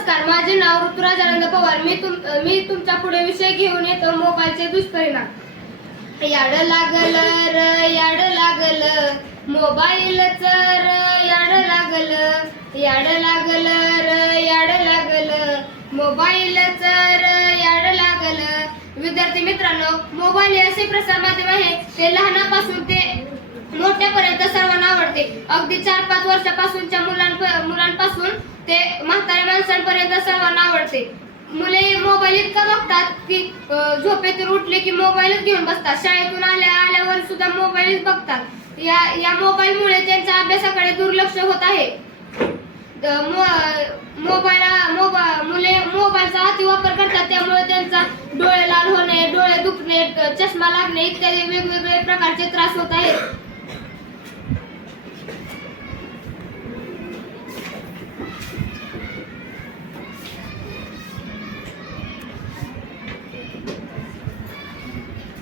नमस्कार, माझे नाव ऋतुराज आनंद पवार. मी तुमच्या पुढे विषय घेऊन येतो मोबाईलचे दुष्परिणाम. याड लागलं र याड लागलं मोबाईलच र याड लागलं, याड लागलं र याड लागलं मोबाईलच र याड लागलं. विद्यार्थी मित्रांनो, मोबाईल हे असे प्रसार माध्यम आहे, ते लहानापासून ते मोठ्यापर्यंत सर्वांना आवडते. अगदी 4-5 वर्षापासूनच्या मुलांपासून ते म्हाताऱ्या माणसांपर्यंत सर्वांना आवडते. मुले मोबाईल इतका बघतात की झोपेतून उठले की मोबाईलच घेऊन बसतात. शाळेतून आल्यावर सुद्धा मोबाईलच बघतात. या मोबाईलमुळे त्यांच्या अभ्यासाकडे दुर्लक्ष होत आहे. मुले मोबाईलचा अतिवापर करतात, त्यामुळे त्यांचा डोळे लाल होणे, डोळे दुखणे, चष्मा लागणे इत्यादी वेगवेगळे प्रकारचे त्रास होत आहेत.